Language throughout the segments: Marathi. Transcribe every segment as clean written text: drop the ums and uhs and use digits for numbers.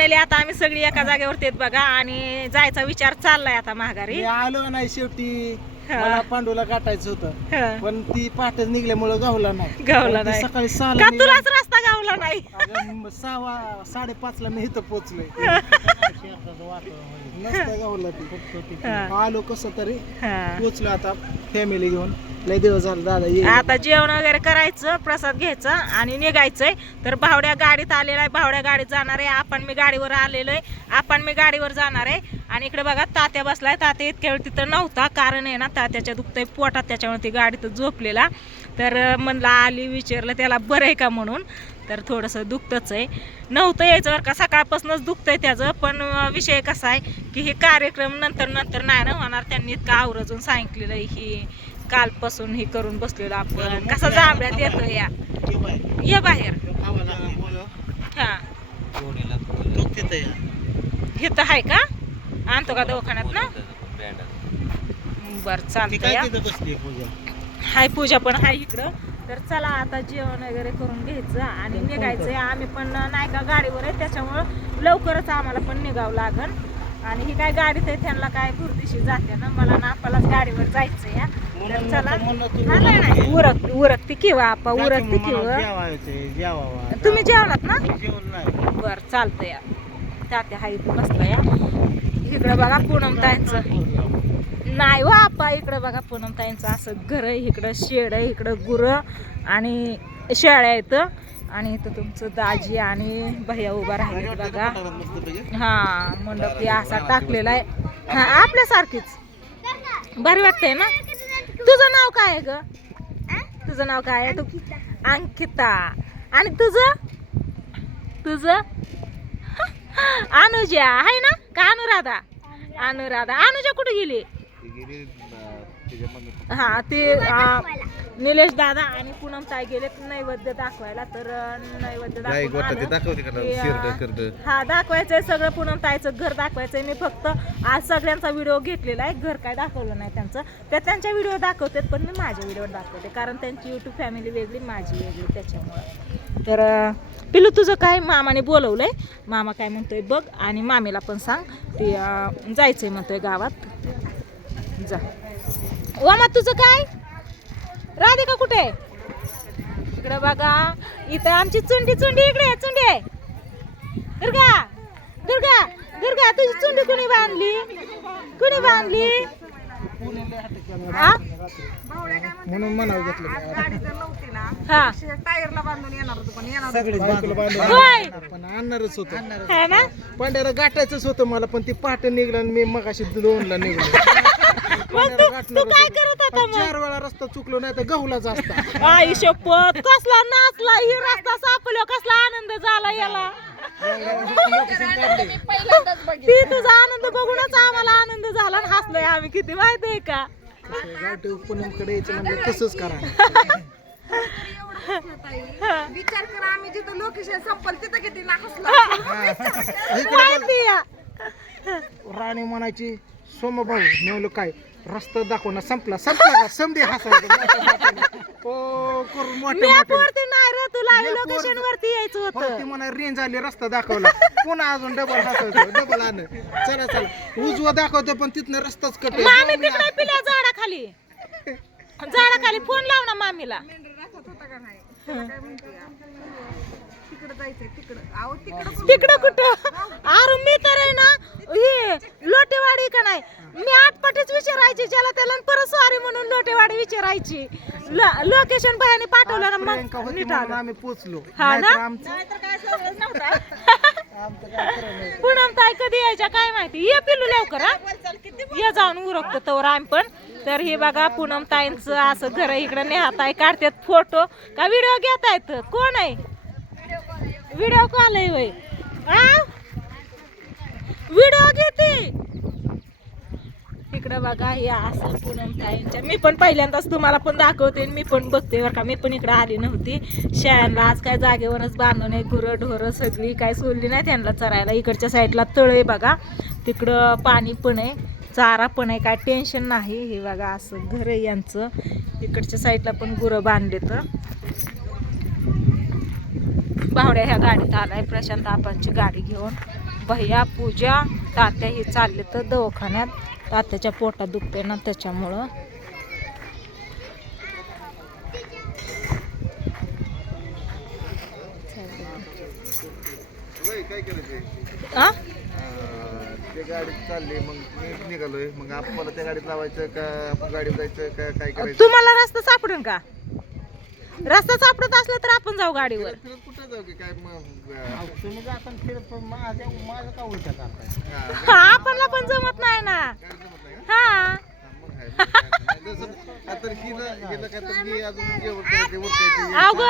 फायनली आता आम्ही सगळी एका जागेवरती आहेत बघा आणि जायचा विचार चाललाय आता माघारी. मी आलो नाही शेवटी. मला पांडूला गाठायचं होतं हं. पण ती पहाटे निघल्यामुळे गावला नाही. गावला पण ती नाही. सकाळी का 6ला तुलाच रस्ता गावला नाही? 6:30ला मी इथं पोहोचलोय. नसतं गावला ती. हं. आलो कसं तरी हं. पोहोचलो आता फॅमिली घेऊन. लय दिवस झाला दादा ये. आता जेवण वगैरे करायचं, प्रसाद घ्यायचा आणि निघायचंय. तर भावड्या गाडीत आलेला आहे, भावड्या गाडीत जाणार आहे. आपण मी गाडीवर आलेलो आहे, आपण मी गाडीवर जाणार आहे. आणि इकडे बघा तात्या बसलाय. तात्या इतक्या वेळ तिथं नव्हता, कारण आहे ना तात्याच्या दुखतंय पोटात, त्याच्यामुळे ती गाडीत झोपलेला. तर म्हणलं आली, विचारलं त्याला बरं आहे का म्हणून. तर थोडंसं दुखतंच आहे, नव्हतं यायचं बरं का, सकाळपासूनच दुखतंय त्याचं. पण विषय कसा आहे की हे कार्यक्रम नंतर नाही ना होणार. त्यांनी इतकं आवर्जून सांगितलेलं आहे ही कालपासून हे करून बसलेलो आपण. कसा जांभळ्यात येतो या, ये बाहेर. हा हे तर आहे का, आणतो का दवाखान्यात ना? बर चालतंय या. हाय पूजा पण हाय इकडं. तर चला आता जेवण वगैरे करून घ्यायचं आणि निघायचंय. आम्ही पण नाही का गाडीवर आहे, त्याच्यामुळं लवकरच आम्हाला पण निघावं लागल. आणि ही काय गाडीत आहे, त्यांना काय भुरदिशी जाते ना, मला ना आपल्यालाच गाडीवर जायचंय या. तर चला. नाही उरकती किंवा आपा उरकती किंवा तुम्ही जेवलात ना? बर चालतंय या. तात्या हाय बसला या. इकडं बघा पूनमताईंचं नाही हो आपा, इकडं बघा पूनमताईंचं असं घर आहे, इकडं शेड आहे, इकडं गुरं आणि शेळ्या आहेत. आणि इथं तुमचं दाजी आणि भैया उभा राहिले बघा. हा मंडप असा टाकलेला आहे. हा आपल्यासारखीच भारी वाटतंय ना. तुझं नाव काय आहे ग? तुझं नाव काय आहे? तू अंकिता. आणि तुझं अनुजा आहे ना का? अनुराधा. अनुजा कुठे गेली? हा ते निलेश दादा आणि पूनम ताई गेलेत नैवेद्य दाखवायला. तर नैवेद्य हा दाखवायचंय सगळं. पूनम ताईचं घर दाखवायचंय. मी फक्त आज सगळ्यांचा व्हिडिओ घेतलेला आहे, घर काय दाखवलं नाही त्यांचं. ते त्यांच्या व्हिडिओ दाखवतात पण मी माझ्या व्हिडिओ दाखवते, कारण त्यांची युट्यूब फॅमिली वेगळी, माझी वेगळी, त्याच्यामुळं. तर पिलू तुझं काय? मामाने बोलवलंय, मामा काय म्हणतोय बघ. आणि मामीला पण सांग, ती जायचंय म्हणतोय गावात. जा वामा. तुझं काय? राधिका कुठे? इकडे बघा, इथं आमची चुंडी इकडे चुंडी आहे. दुर्गा तुझी चुंडी कुणी बांधली? म्हणून म्हणावं घेतलं. हा टायरला बांधून येणार होतं पण येणार पण आणणारच होतं. है ना. पांड्याला गाठायचंच होतं मला, पण ती पहाटे निघलं आणि मी मगाशी 2ला निघलो. तू काय करत होता मग? 4 वेळा रस्ता चुकलो नाही तर गहुलाच असता. आई शपथ, कसला नाचला ही रस्ता सापलो, कसला आनंद झाला याला. ती तुझा आनंद बघूनच आम्हाला आनंद झाला आणि हसलोय आम्ही किती, माहितीये का? पूनमकडे यायचं म्हणलं तसंच करा. विचार करा, आम्ही जिथं लोकेशन संपल तिथं किती राणी म्हणायची सोमभाऊ नेवलं काय रस्ता दाखव ना, संपला का समधी हसायचं. हो करून मोठे नाही रे, तुला लोकेशन वरती यायचं होतं. ती म्हणा रेंज आली, रस्ता दाखवला, पुन्हा अजून डबल हसायचं, डबल आण. चला उजवा दाखवतो पण तिथनं रस्ताच कट. मामी तिकडे पिल्या झाडाखाली फोन लाव ना मामीला. तिकडं कुठं? अरे मी तर आहे ना, हे लोटेवाडी का नाही, मी आठपाटीच विचारायची ज्याला त्याला, परत सॉरी म्हणून लोटेवाडी विचारायची. लोकेशन भयाने पाठवलं ना, मग नीट आलं. आम्ही पोचलो. हा ना. पूनम ताई कधी यायच्या काय माहिती. ये पिलू लवकर, हा ये जाऊन उरकतो तवर आम्ही पण. तर हे बघा पूनम ताईंचं असं घर इकडे नेहाताई काढतात फोटो का व्हिडिओ घेतायत. कोण आहे? व्हिडिओ कॉल आहे होय? व्हिडिओ घेते इकडे बघा. हे असं पूनम ताईंच्या, मी पण पहिल्यांदाच तुम्हाला पण दाखवते, मी पण बघते बरं का. मी पण इकडे आली नव्हती शाळांना. आज काय जागेवरच बांधून आहे, गुरं ढोरं सगळी काय सोडली नाही त्यांना चरायला. इकडच्या साईडला तळ आहे बघा, तिकडं पाणी पण आहे, चारा पण आहे, काय टेन्शन नाही. हे बघा असं घर आहे यांचं. इकडच्या साईडला पण गुरं बांधले. तर भावड्या ह्या गाडीत आलाय, प्रशांत आपांची गाडी घेऊन. भैया पूजा तात्या ही चालले तर दवाखान्यात. तात्याच्या पोटात दुखते ना त्याच्यामुळं. काय करायचंय आ? ते गाडीत चालली मग मी निघालोय मग आपल्याला त्या गाडीत लावायचं का आपण गाडीत जायचं का काय करायचं तुम्हाला रस्ता सापडेल का? रस्ता सापडत असला तर आपण जाऊ गाडीवर. फिरत कुठं जाऊ की काय मग तुम्ही जाताना फिरत पण माझं का उलट करताय? आपणला पण जमत नाही ना. गाडी जमत नाही का? हा मग आहे, मग काय. जसं आता हिला काय तर मी अजून जेवण करायचे उरकायचे अवघ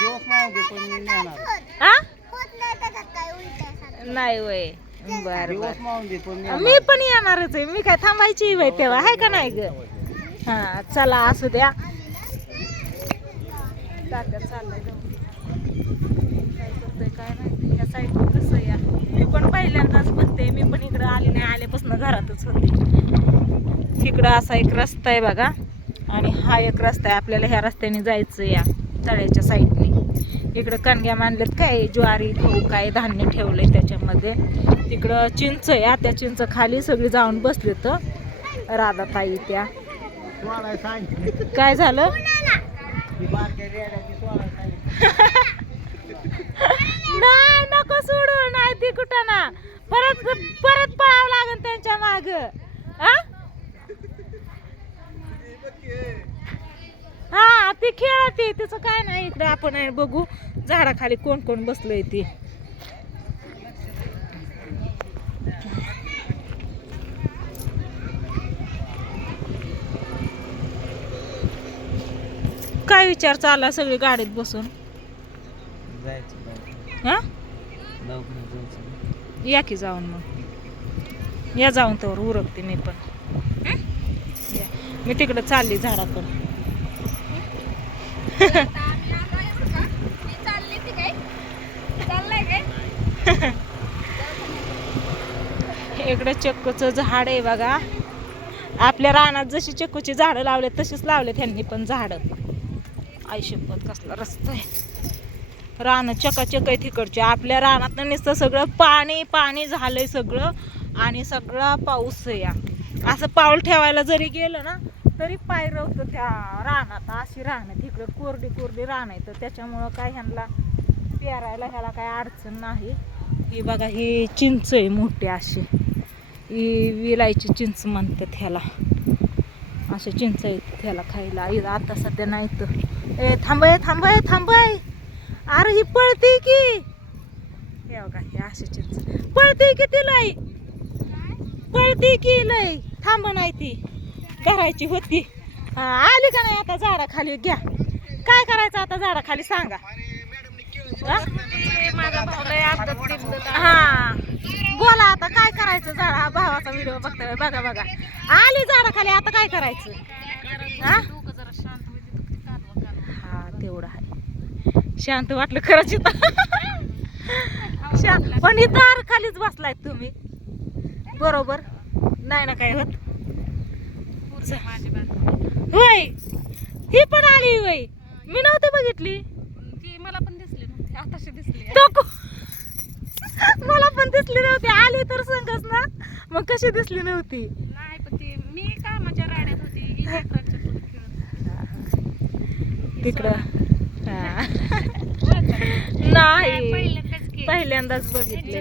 दिवस मावगे पण मी नेणार. हा नाही वय बर बर दिवस मावगे पण मी पण येणारच आहे. मी काय थांबायची वय तेव्हा आहे का नाही ग. हा चला असू द्या. तात्या चाललंय जाऊ. काय करतोय काय माहिती. या साईडला कसं या मी पण पहिल्यांदाच बघते. मी पण इकडं आले नाही. आल्यापासून घरातच होते. इकडं असा एक रस्ता आहे बघा आणि हा एक रस्ता आहे. आपल्याला ह्या रस्त्याने जायचं या तळ्याच्या साईडने. इकडं कणग्या मांडलेत काय ज्वारी गहू काय धान्य ठेवलंय त्याच्यामध्ये. तिकडं चिंच आहे. त्या चिंच खाली सगळी जाऊन बसले तर राधाताई त्या. काय झालं नाही नको सोडू. नाही ती कुठं ना परत परत पळावं लागेल त्यांच्या माग. हा ती खेळते तिचं काय नाही. इकडे आपण आहे बघू झाडाखाली कोण कोण बसलंय ती. काय विचार चालला सगळी गाडीत बसून. हा या की जाऊन मग या जाऊन तर उरकते मी पण. या. मी तिकडं चालली झाडाकडं. इकडे चक्कूचं झाड आहे बघा. आपल्या रानात जशी चक्कूची झाडं लावले तशीच लावले त्यांनी पण झाडं. आयुष्यपत कसला रस्ता आहे. रान चकाचक आहे तिकडचे. आपल्या रानात नुसतं सगळं पाणी पाणी झालंय सगळं आणि सगळा पाऊस आहे. या असं पाऊल ठेवायला जरी गेलं ना तरी पाय रवतं त्या रानात. अशी रान आहे तिकडं कोरडी कोरडी रान आहे. तर त्याच्यामुळं काय ह्यांना पेरायला ह्याला काय अडचण नाही. ही बघा ही चिंच आहे मोठी अशी. ही विलायची चिंच म्हणतात ह्याला. असे चिंच आहेत ह्याला खायला. आता सध्या नाही तर ए थांबाय थांबाय थांबाय. अरे ही पळते की. हे बघा हे असे चिंच पळते की ती लय. पळते की लय. थांब नाही ती धरायची होती. आली का नाही आता झाडाखाली. घ्या काय करायचं आता झाडाखाली सांगा. हा बोला आता काय करायचं. झाडा भावाचा व्हिडिओ बघताय बघा बघा. आली झाडाखाली आता काय करायचं. हा तेवढं आहे. शांत वाटलं खरंच इथं. पण इथं दार खालीच बसलाय तुम्ही बरोबर नाही ना काय होत. होय ही पण आली होय. मी नव्हते बघितली. ती मला पण दिसली नव्हती. आताशी दिसली. मला पण दिसली नव्हती. आली तर सांगच ना मग कशी दिसली नव्हती. नाही पण ती मी कामाच्या राड्यात होती. ही लेकरांच्या सोबत खेळत. तिकडं नाही पहिल्यांदाच बघितले.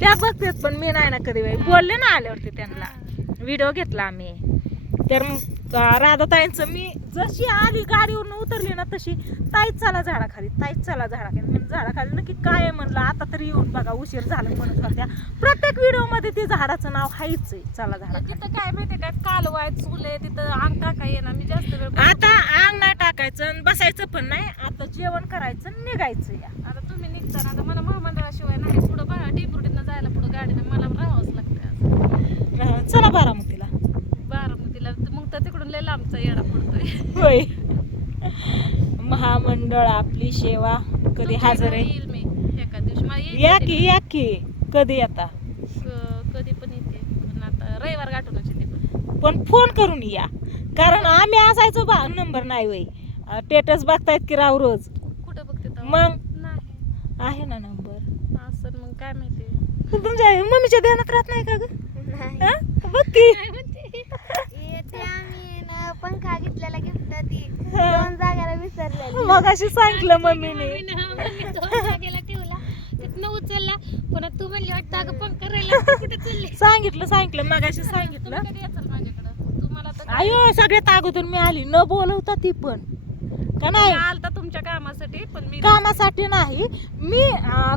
त्या बघतात पण मी नाही ना कधी वेळ बोलले ना आल्यावरती त्यांना व्हिडिओ घेतला आम्ही. तर राधाताईंचं मी जशी आली गाडीवरून उतरली ना तशी ताईच चला झाडाखाली ताईच चला झाडाखाली. म्हणजे झाडाखाली नक्की काय आहे म्हणलं. आता तरी येऊन बघा उशीर झाला म्हणत होत्या. प्रत्येक व्हिडिओ मध्ये ते झाडाचं नाव हायच आहे चला झाडाखाली. तिथं काय माहितीये का कालवा आहे चूल आहे तिथं अंग टाका येणार. मी जास्त वेळ आता अंग नाही टाकायचं आणि बसायचं पण नाही. आता जेवण करायचं निघायचं. या आता तुम्ही निघताना आता मला महामंडळाशिवाय नाही पुढं बघा डेपुटीनं जायला पुढं गाडीनं मला राहावंच लागतं. चला बारामतीला. बारामतीला मग तर तिकडून लय लांबचा येडा पडतोय. होय महामंडळ आपली सेवा कधी हजर आहे. येईल मी एका दिवशी मला या की कधी येता. कधी पण येते पण आता रविवार गाठूनच येते. पण फोन करून या कारण आम्ही असायचो बा नंबर नाही वय. स्टेटस बघतायत की राव रोज कुठं बघते तेव्हा? मग नाही आहे ना नंबर. असं मग काय माहिती. तुमच्या मम्मीच्या ध्यानात राहत नाही का ग? हा? बघ की. ते आम्ही ना पंखा घेतलेला गिफ्ट ती हा. 2 जागेला विसरलेली. मग अशी सांगितलं मम्मीने. मम्मी 2 जागेला ठेवला तिथनं उचलला पुन्हा तू म्हणली वाटतं अगं पंख राहिला कुठे चालले. सांगितलं मग अशी सांगितलं. तुम्ही कधी याचाल माझ्याकडं तुम्हाला तर अयो सगळ्यात अगोदर मी आली न बोलवता ती पण का नाही. आलता तुमच्या कामासाठी पण मी कामासाठी नाही मी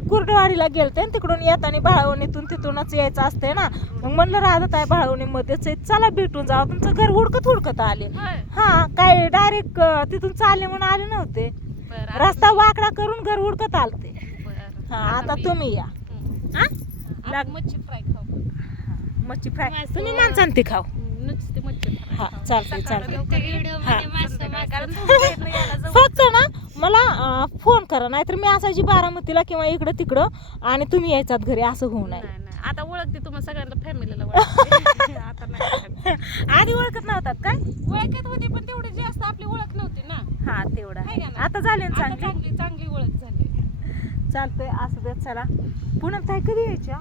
कुर्डवाडीला गेलते आणि तिकडून येताना बाळवणीतून तिथूनच यायचं असते ना. मग म्हणलं राहत आहे बाळवणीमध्येच आहे, चला भेटून जावं. तुमचं घर हुडकत आले. होय. हा काय डायरेक्ट तिथून चालले म्हणून आले नव्हते. बरं रस्ता वाकडा करून घर हुडकत आलते. बरं. हा आता तुम्ही या. हा? लाग मच्छी फ्राय खाऊ. मच्छी फ्राय तुम्ही माणसांनी ती खाऊ. नुसती मच्छी फ्राय हा खाऊ. चालतंय सकाळला चालतंय. लवकर ये. हा. कारण तुमच्या इथनं यायला जवळ. फक्त ना मला फोन करा नाहीतर मी असायची बारामतीला किंवा इकडं तिकडं आणि तुम्ही यायचात घरी असं होऊ नये. नाही नाही आता ओळखते तुम्हाला सगळ्यांना फॅमिलीला ओळखते. आता नाही आधी ओळखत नव्हतात काय? ओळखत होती पण तेवढी जास्त आपली ओळख नव्हती ना. हा तेवढं आहे आहे. का ना? आता झाले ना आता चांगली. चांगली ओळख झाली. चालतंय असं देत चला. पूनम ताई कधी यायच्या?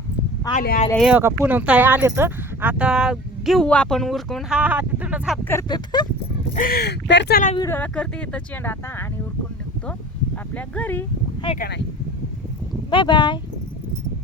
आल्या ये का पूनम ताई आले तर आता घेऊ आपण उरकून. हा तिथूनच हात करते. तर चला व्हिडिओला करते इथं चेंड आता आणि उरकून निघतो आपल्या घरी. आहे का नाही? Bye bye.